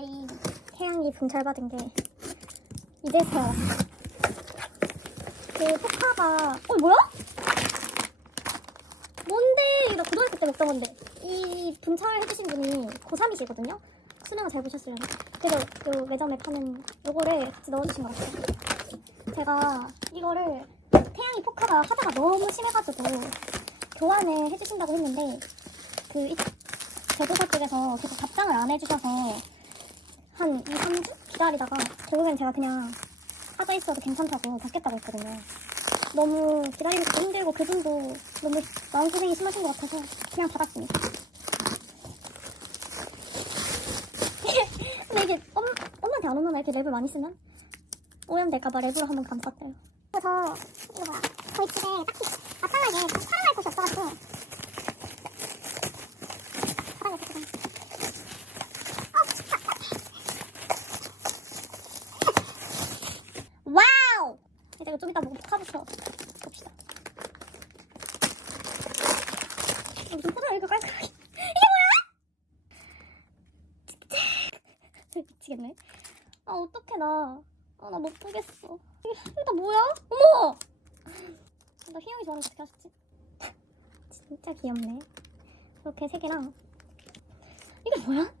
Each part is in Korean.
이 태양이 분찰받은 게 이제서야 그 포카가 어 뭐야? 뭔데? 나 고등학교 때 먹던 건데 이 분찰 해주신 분이 고3이시거든요 수능을 잘 보셨으려나 그래서 요 매점에 파는 요거를 같이 넣어주신 것 같아요 제가 이거를 태양이 포카가 하다가 너무 심해가지고 교환을 해주신다고 했는데 그 이- 제조사 쪽에서 계속 답장을 안 해주셔서 한 2, 3주 기다리다가 결국엔 제가 그냥 하자 있어도 괜찮다고 받겠다고 했거든요. 너무 기다리는 것도 힘들고 그분도 너무 마음고생이 심하신 것 같아서 그냥 받았습니다. 근데 이게 엄, 엄마한테 안 오면 이렇게 랩을 많이 쓰면 오염될까봐 랩으로 한번 감쌌대요. 그래서 이거 뭐야 저희 집에 딱히 마땅하게 사용할 곳이 없어가지고 바닥에 있거든요. 와우! 이제 이거 좀 이따 먹고 파부터 봅시다. 어, 무슨 포도를 이렇게 깔끔하게. 이게 뭐야? 미치겠네. 아, 어떡해, 나. 아, 나못 보겠어. 이게, 이게 다 뭐야? 어머! 나 희영이 저랑 어떻게 하셨지? 진짜 귀엽네. 이렇게 세 개랑. 이게 뭐야?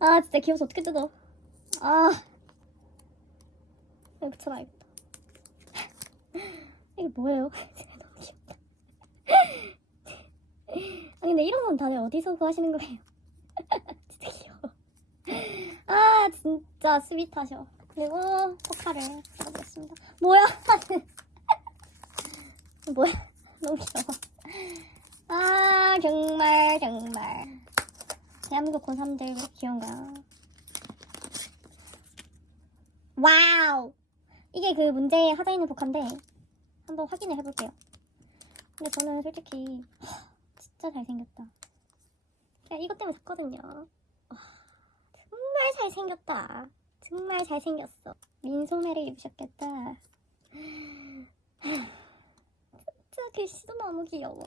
아, 진짜 귀여워서 어떻게 뜯어. 아. 여기 붙여놔야겠다. 이게 뭐예요? 너무 귀엽다. 아니 근데 이런 건 다들 어디서 구하시는 거예요? 진짜 귀여워. 아 진짜 스윗하셔. 그리고 포카를 잡아보겠습니다. 뭐야? 뭐야? 너무 귀여워. 아 정말 정말 대한민국 고3들 귀여운가요? 와우! 이게 그 문제에 하자 있는 복화인데 한번 확인을 해볼게요. 근데 저는 솔직히 하, 진짜 잘생겼다. 이것 때문에 샀거든요. 잘생겼다. 정말 잘생겼어. 민소매를 입으셨겠다. 진짜 글씨도 너무 귀여워.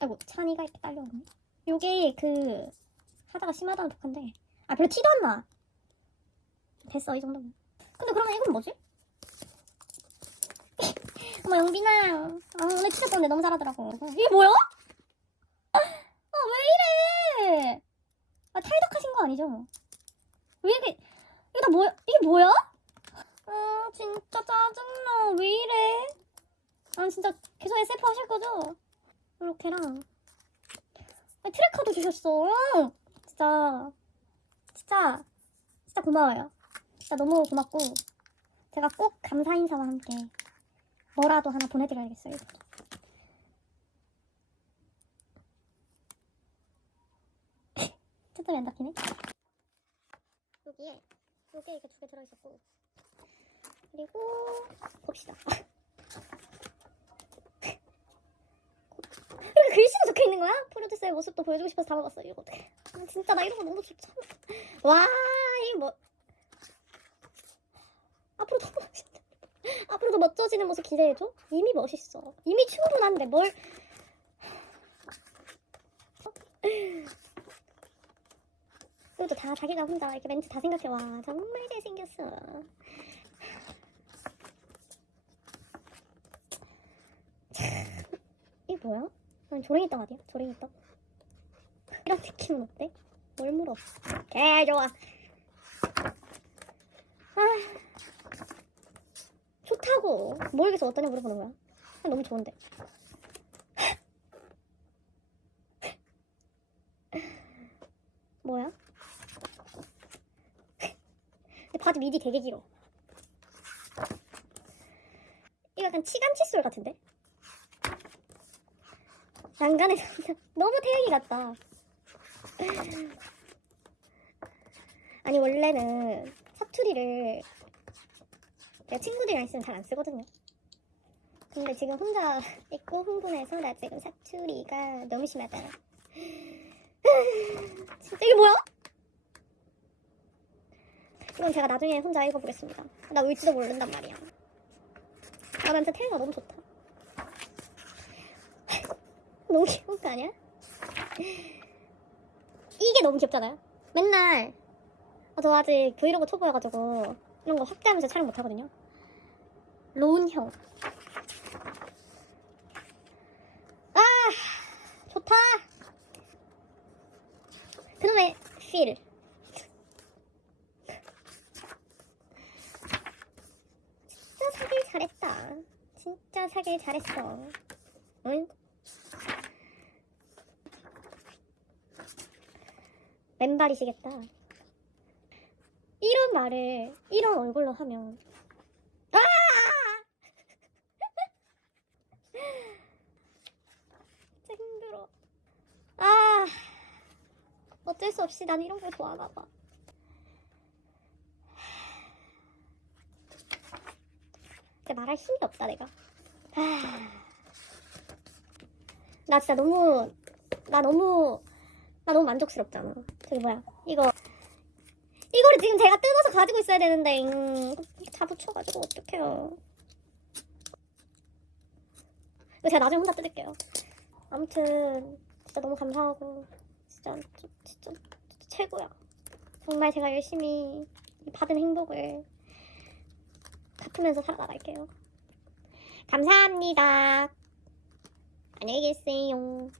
아이고 찬이가 이렇게 딸려오네. 요게 그 하다가 심하다는 복화인데 아 별로 티도 안 나. 됐어 이 정도면. 근데 그러면 이건 뭐지? 어머 영빈아 아 오늘 진짜 좋은데 너무 잘하더라고 이게 뭐야? 아 왜 이래 아 탈덕하신 거 아니죠? 왜 이게 이게 다 뭐야? 이게 뭐야? 아 진짜 짜증나. 왜 이래? 아 진짜 계속 SF 하실 거죠? 이렇게랑. 아, 트래커도 주셨어. 진짜. 진짜. 진짜 고마워요. 진짜 너무 고맙고. 제가 꼭 감사 인사와 함께 뭐라도 하나 보내드려야겠어요. 초점이 안 닦이네. 여기에 요게 이렇게 두 개 들어있었고 그리고 봅시다. 이렇게 글씨도 적혀 있는 거야? 프로듀서의 모습도 보여주고 싶어서 담아봤어. 이거. 아, 진짜 나 이런 거 너무 좋다. 와, 이거 뭐. 앞으로 더 멋있다. 앞으로 더 멋져지는 모습 기대해줘. 이미 멋있어. 이미 충분한데 뭘. 이것도 다 자기가 혼자 이렇게 멘트 다 생각해. 와, 정말 잘생겼어. 이게 뭐야? 조랭이 떡 아니야? 조랭이 떡? 이런 느낌은 어때? 뭘 물어? 개 좋아. 아. 좋다고. 모르겠어 어떠냐 물어보는 거야. 그냥 너무 좋은데. 뭐야? 바지 미디 되게 길어. 이거 약간 치간 칫솔 같은데? 난간에 너무 태양이 같다. 아니 원래는 사투리를 제가 친구들이랑 있으면 잘 안 쓰거든요. 근데 지금 혼자 있고 흥분해서 나 지금 사투리가 너무 심하다. 진짜 이게 뭐야? 이건 제가 나중에 혼자 읽어보겠습니다. 나 울지도 모른단 말이야. 아, 난 진짜 태양이가 너무 좋다. 너무 귀여운 거 아니야? 이게 너무 귀엽잖아요? 맨날 아, 저 아직 브이로그 초보여가지고 이런 거 확대하면서 촬영 못하거든요. 로운 형. 아 좋다. 그놈의 필. 진짜 사길 잘했다. 사길 잘했어. 응? 맨발이시겠다. 이런 말을 이런 얼굴로 하면 아! 힘들어. 아 어쩔 수 없이 난 이런 걸 좋아하나 봐. 말할 힘이 없다 내가. 아. 나 진짜 너무 나 너무 나 너무 만족스럽잖아. 저기 뭐야 이거 이거를 지금 제가 뜯어서 가지고 있어야 되는데 음, 다 붙여가지고 어떡해요. 이거 제가 나중에 혼자 뜯을게요. 아무튼 진짜 너무 감사하고 진짜 진짜, 진짜, 최고야. 정말 제가 열심히 이 받은 행복을 갚으면서 살아나갈게요. 감사합니다. 안녕히 계세요.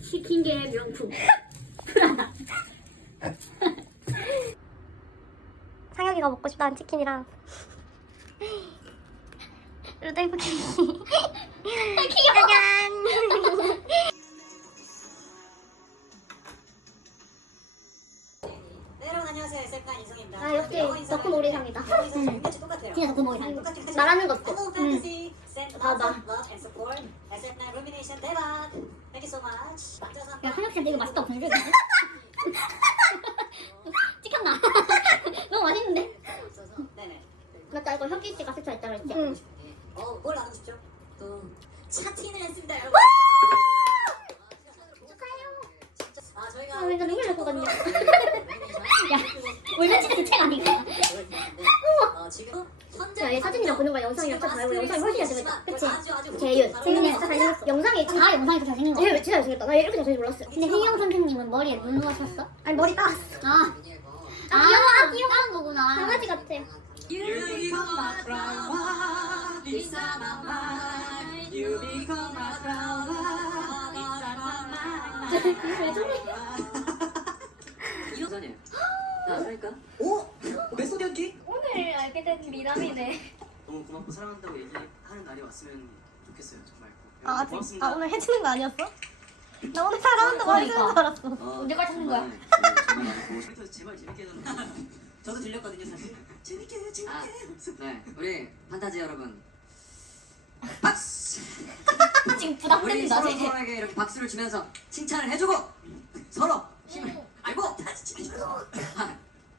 시킨 게 명품. 상혁이가 먹고 싶다는 치킨이랑 루돌프 케이크 귀여워 짜잔 네, 여러분 안녕하세요. SF가 인성입니다. 아, 역시 덕후 놀이상이다. 응. 진짜 덕후 놀이상. 똑같이 하죠. 말하는 것도. Hello Fantasy. Send 맞아. lots of love and support. SF9 Rumination 대박. Thank you so much. 만져서 야, 한혁 씨한테 이거 맛있다고 보내줘야겠네. 찍혔나? 너무 맛있는데? 없어서. 네네. 맞다, 이거 혁기 씨가 세차했다 그랬지? 응. 어, 뭘 나누고 싶죠? 또 차팅을 했습니다, 여러분. 축하해요. 진짜. 아, 저희가 아, 왠지 눈물 날것 같네. 야, 울면 진짜 대책 아니야? 어, 지금 현재 야, 사진이랑 보는 거야, 영상이랑 좀 다르고 영상이 훨씬 잘생겼다. 그치? 아주 아주 재윤. 재윤이 진짜 잘생겼어. 영상에 다 영상이 더 잘생긴 거얘 같아. 진짜 잘생겼다. 나얘 이렇게 잘생긴 줄 몰랐어. 근데 혜영 선생님은 머리에 눈 넣으셨어? 아니 머리 따왔어. 아, 아, 귀여워, 아, 귀여워. 다른 거구나. 강아지 같아. You become my flower, inside my mind. You become my flower, my mind. 왜? 이러잖아요. 나 살까? 오? 몇 소리였지? 오늘 알게 된 미남이네. 아, 아 오늘 해주는 거 아니었어? 나 오늘 사랑한다고 해주는 줄 알았어. 어, 언제까지 하는 거야? 정말, 네, 제발 재밌게 해달라고 저도 들렸거든요 사실 재밌게 해 재밌게 아, 해 네, 우리 판타지 여러분. 박수! 지금 우리 부담된다, 서로 지금. 서로에게 이렇게 박수를 주면서 칭찬을 해주고 서로 힘을 알고 아,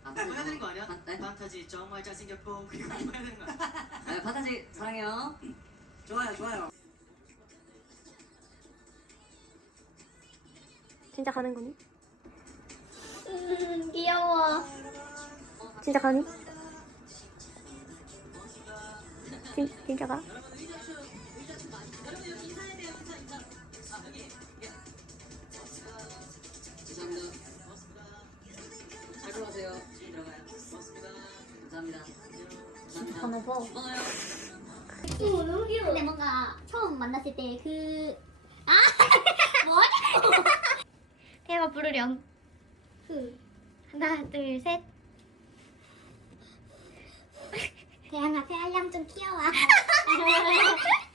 아, 뭐 해야 되는 거 아니야? 아, 네? 판타지 정말 잘생겼고 그리고 이거 해야 되는 거 아니야? 네, 판타지 사랑해요. 좋아요 좋아요 진짜 가는 거니? 음, 귀여워. 진짜 가니? 진, 진짜 가? 번호보. 번호요. 너무 귀여워. 근데 뭔가 처음 만났을 때 그. 아! 뭐하냐고! 대화 부르렴. 하나, 둘, 셋. 대양아, 태알량 좀 귀여워. 미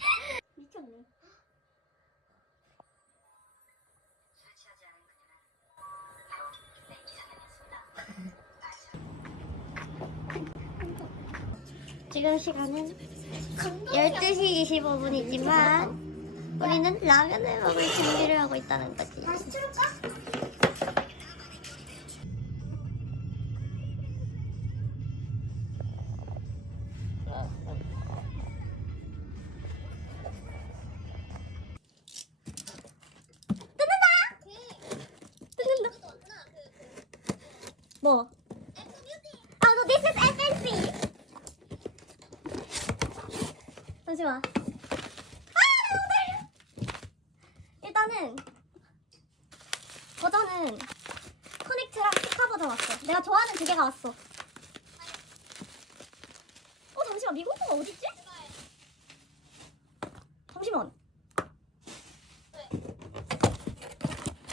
지금 시간은 12시 25분이지만 우리는 라면을 먹을 준비를 하고 있다는 거지. 다시 틀을까? 뜯는다. 뭐? 아, 너 this is FNC. 잠시만. 아, 너무 떨려. 일단은 버전은 커넥트랑 스카 버전 왔어. 내가 좋아하는 두 개가 왔어. 어, 잠시만. 미국어가 어딨지? 잠시만.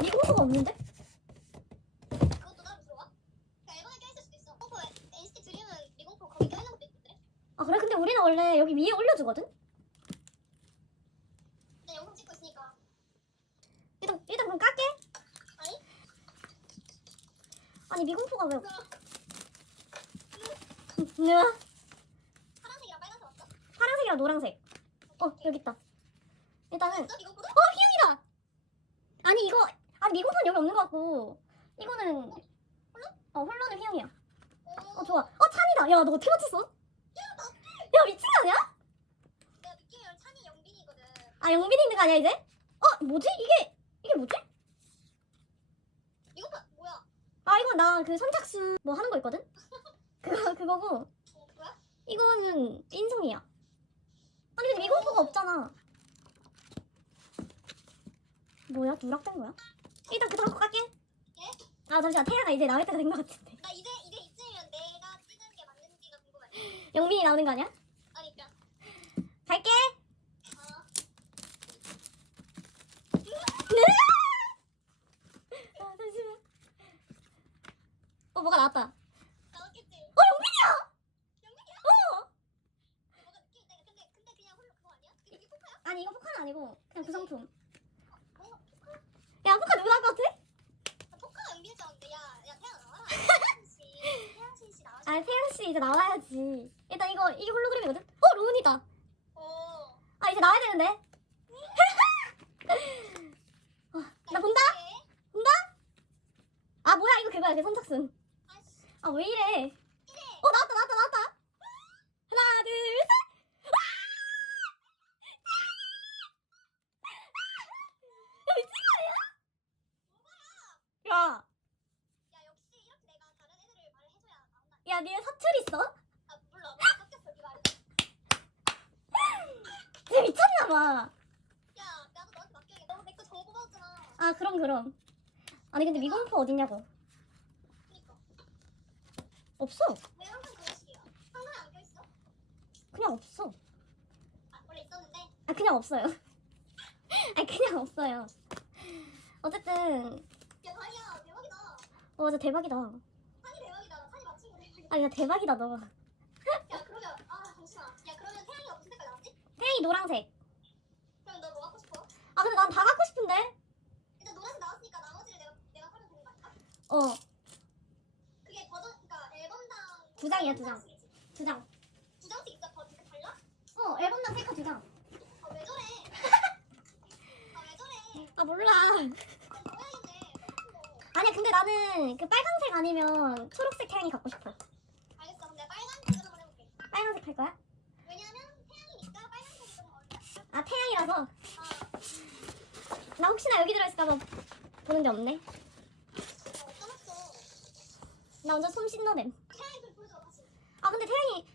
미국어가 없는데? 그것도 따로 들어와? 그러니까 앨범에 껴있을 수도 있어. 뽀뽀 NCT 드림은 미공포 거기 껴있는 것도 있던데? 아 그래? 근데 우리는 원래 여기 위에 올려주거든? 나 영상 찍고 있으니까. 일단 일단 그럼 깔게. 아니? 아니 미공포가 왜? 그 네. 파란색이랑 빨간색 맞죠? 파란색이랑 노란색. 어 여기 있다. 일단은 너? 어 희영이다. 아니 이거 아니 미공포는 여기 없는 것 같고 이거는 어 홀로는 희영이야. 어 좋아. 어 찬이다. 야 너 어떻게 맞췄어? 야 미친 거 아니야? 내가 느낌이 찬이 영빈이거든. 아 영빈이 있는 거 아니야 이제? 어 뭐지 이게 이게 뭐지? 미공포 뭐야? 아 이거 나 그 선착순 뭐 하는 거 있거든? 그거 그거고 어, 뭐야? 이거는 인성이야. 아니 근데 미공포가 없잖아. 뭐야 누락된 거야? 일단 그 다음 거 깔게. 예? 아 잠시만 태야가 이제 나올 때가 된 것 같은데. 나 이제 이제 이쯤이면 내가 찍은 게 맞는지가 궁금해. 영빈이 나오는 거 아니야? 갈게. 아아 잠시만. 어 뭐가 나왔다. 나왔겠지. 어? 어. 뭐가 느낌이 있다. 근데 근데 그냥 홀로 그거 아니야? 이게 포카야? 아니 이거 포카는 아니고 그냥 구성품. 어 포카? 야 포카 누구 나올 것 같아? 나 포카가 영빈인 줄 알았는데 야 야 태양 나와라. 태양 씨 태양 씨씨 나와. 아 태양 씨 이제 나와야지. 일단 이거 이게 홀로그램이거든. 어 로운이다. 이제 나와야 되는데. 어, 나 본다. 본다? 아 뭐야 이거 그거야 그 선착순. 아 왜 이래? 어 나왔다 나왔다 나왔다. 하나 둘 셋. 야 미친 거 아니야? 야, 야 역시 이렇게 내가 다른 애들을 말을 해줘야 나온다. 야, 니네 사출 있어? 아 몰라. 나 깎였어 네 말이. 쟤 미쳤나봐. 야 나도 너한테 맡겨야겠다. 너 내 거 정보 받았잖아. 아, 그럼. 아니, 근데 미공포 어딨냐고. 없어. 그냥 없어. 아 그냥 없어요. 아, 그냥 없어요. 어쨌든. 어, 진짜 대박이다. 산이 거 대박이다. 너. 노란색. 그럼 너 뭐 갖고 싶어? 아, 근데 난 다 갖고 싶은데? 어, 그게 버전 그러니까 앨범당 두 장이야, 두 장. 장씩이지. 두 장. 두 장씩 있어 버전 그 달라? 어, 앨범당 셀카 두 장. 아 왜 저래? 아 왜 저래? 아, 몰라. 아니 거. 아니야, 근데 나는 그 빨간색 아니면 초록색 태양이 갖고 싶어. 알겠어. 그럼 내가 빨간 도전 한번 해볼게. 빨간색 할 거야? 왜냐면 태양이니까 빨간색이 좀 어울려. 아, 태양이라서. 아 나 혹시나 여기 들어있을까봐 보는 게 없네. 나 완전 숨 다시. 아 근데 태양이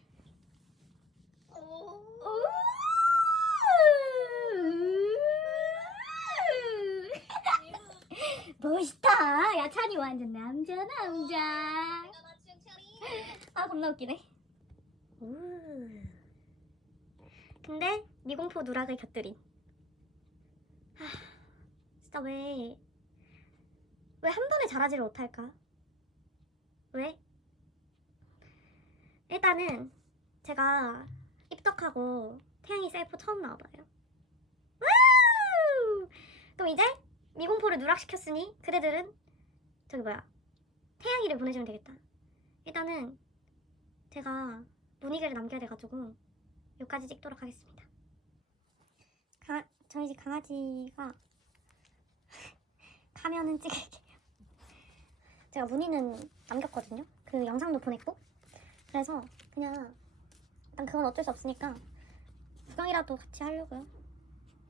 오. 멋있다. 야 찬이 완전 남자 남자. 내가 맞춘. 아 겁나 웃기네. 근데 미공포 누락을 곁들인. 하, 진짜 왜 왜 한 번에 잘하지를 못할까? 왜? 일단은 제가 입덕하고 태양이 셀프 처음 나와봐요. 와우! 그럼 이제 미공포를 누락시켰으니 그대들은 저기 뭐야 태양이를 보내주면 되겠다. 일단은 제가 문의글을 남겨야 돼가지고 여기까지 찍도록 하겠습니다. 가, 저희 집 강아지가 가면은 찍을게요. 제가 문의는 남겼거든요. 그 영상도 보냈고 그래서 그냥 일단 그건 어쩔 수 없으니까 구경이라도 같이 하려고요.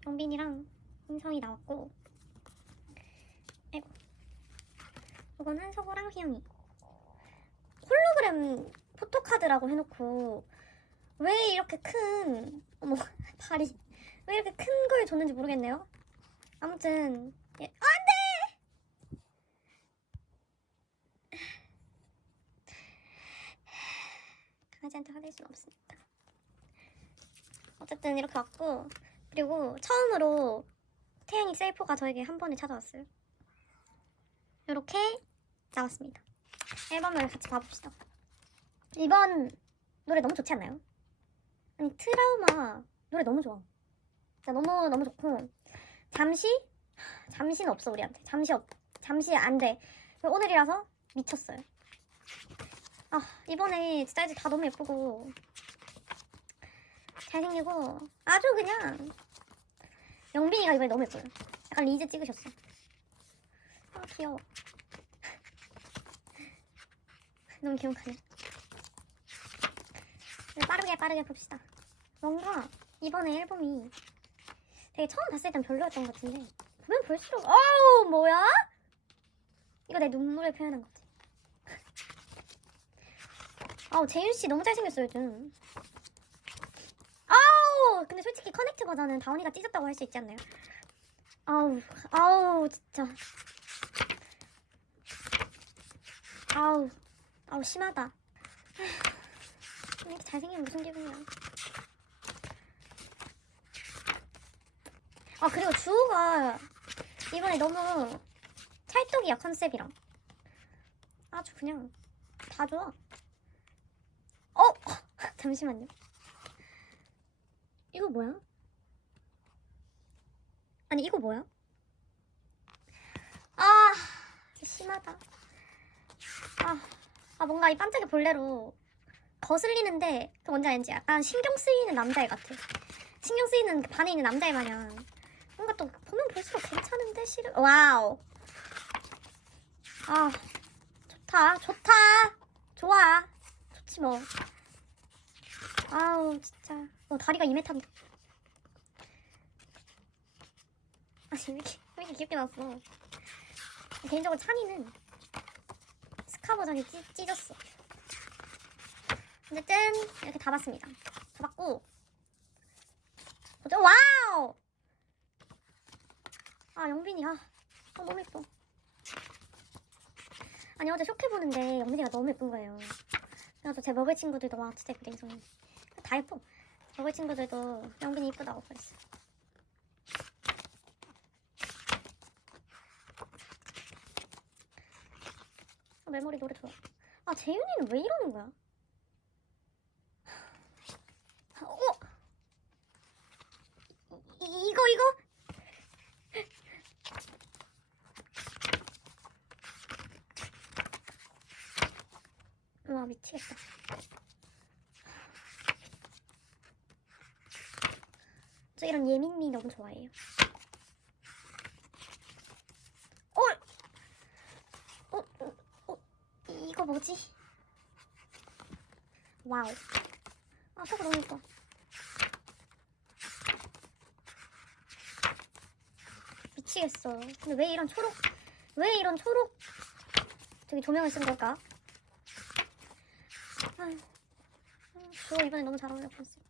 영빈이랑 인성이 나왔고 아이고 이건 한석호랑 희영이 인스타그램 포토카드라고 해놓고 왜 이렇게 큰 어머 발이 왜 이렇게 큰 걸 줬는지 모르겠네요. 아무튼 예. 안돼. 강아지한테 화낼 수는 없으니까. 어쨌든 이렇게 왔고 그리고 처음으로 태연이 셀포가 저에게 한 번에 찾아왔어요. 이렇게 나왔습니다. 앨범을 같이 봐봅시다. 이번 노래 너무 좋지 않나요? 아니 트라우마 노래 너무 좋아. 진짜 너무 너무 좋고 잠시 잠시는 없어 우리한테 잠시 없 잠시 안 돼. 오늘이라서 미쳤어요. 아 이번에 이제 다 너무 예쁘고 잘생기고 아주 그냥 영빈이가 이번에 너무 예뻐요. 약간 리즈 찍으셨어. 아 귀여워. 너무 귀여운가요? 빠르게 빠르게 봅시다. 뭔가 이번에 앨범이 되게 처음 봤을 땐 별로였던 것 같은데 보면 볼수록 어우 뭐야? 이거 내 눈물을 표현한 거지. 아우 재윤 씨 너무 잘생겼어요 요즘. 아우 근데 솔직히 커넥트 버전은 다운이가 찢었다고 할 수 있지 않나요? 아우 아우 진짜 아우 아우 심하다. 이렇게 잘생기면 무슨 기분이야? 아 그리고 주호가 이번에 너무 찰떡이야 컨셉이랑 아주 그냥 다 좋아. 어 잠시만요. 이거 뭐야? 아니 이거 뭐야? 아 심하다. 아, 아 뭔가 이 반짝이 볼래로 거슬리는데 그 뭔지 알지? 약간 신경 쓰이는 남자애 같아. 신경 쓰이는 그 반에 있는 남자애 마냥 뭔가 또 보면 볼수록 괜찮은데 싫은 와우. 아 좋다 좋다 좋아 좋지 뭐. 아우 진짜 어 다리가 2m인데. 아니 왜 이렇게 왜 이렇게 귀엽게 나왔어? 개인적으로 찬이는 스카 버전이 찢, 찢었어. 어쨌든 이렇게 다 봤습니다. 다 봤고 어째 와우! 아 영빈이 아, 아 너무 예뻐. 아니 어제 쇼케 보는데 영빈이가 너무 예쁜 거예요. 그래서 제 먹을 친구들도 와 진짜 예쁘다 인성이 다 예뻐. 먹을 친구들도 영빈이 이쁘다고 그랬어. 아, 메모리 노래 좋아. 아 재윤이는 왜 이러는 거야? 어? 이, 이거 이거? 와 미치겠다. 저 이런 예민미 너무 좋아해요. 어? 어? 어? 어? 이거 뭐지? 와우. 아, 저거 너무 예뻐. 미치겠어. 근데 왜 이런 초록, 왜 이런 초록, 저기 조명을 쓴 걸까? 음, 저 이번에 너무 잘 어울려 보였어.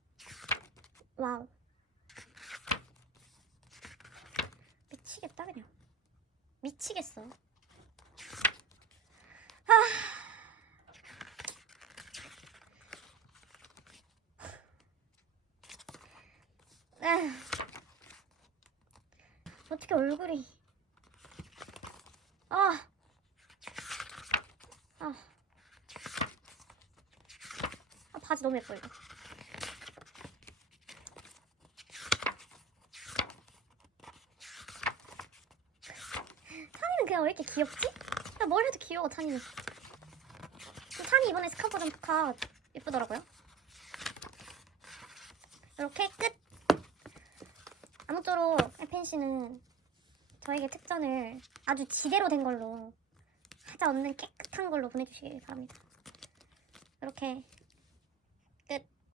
와우. 미치겠다, 그냥. 미치겠어. 에휴. 어떻게 얼굴이 아. 아. 아 바지 너무 예뻐 이거. 찬 이렇게 귀엽지? 그냥 뭘 해도 귀여워 찬이는. 찬이 이번에 스카 버전 포카 예쁘더라고요. 이렇게 끝. 아무쪼록 에펜 씨는 저에게 특전을 아주 지대로 된 걸로 하자 없는 깨끗한 걸로 보내주시길 바랍니다. 이렇게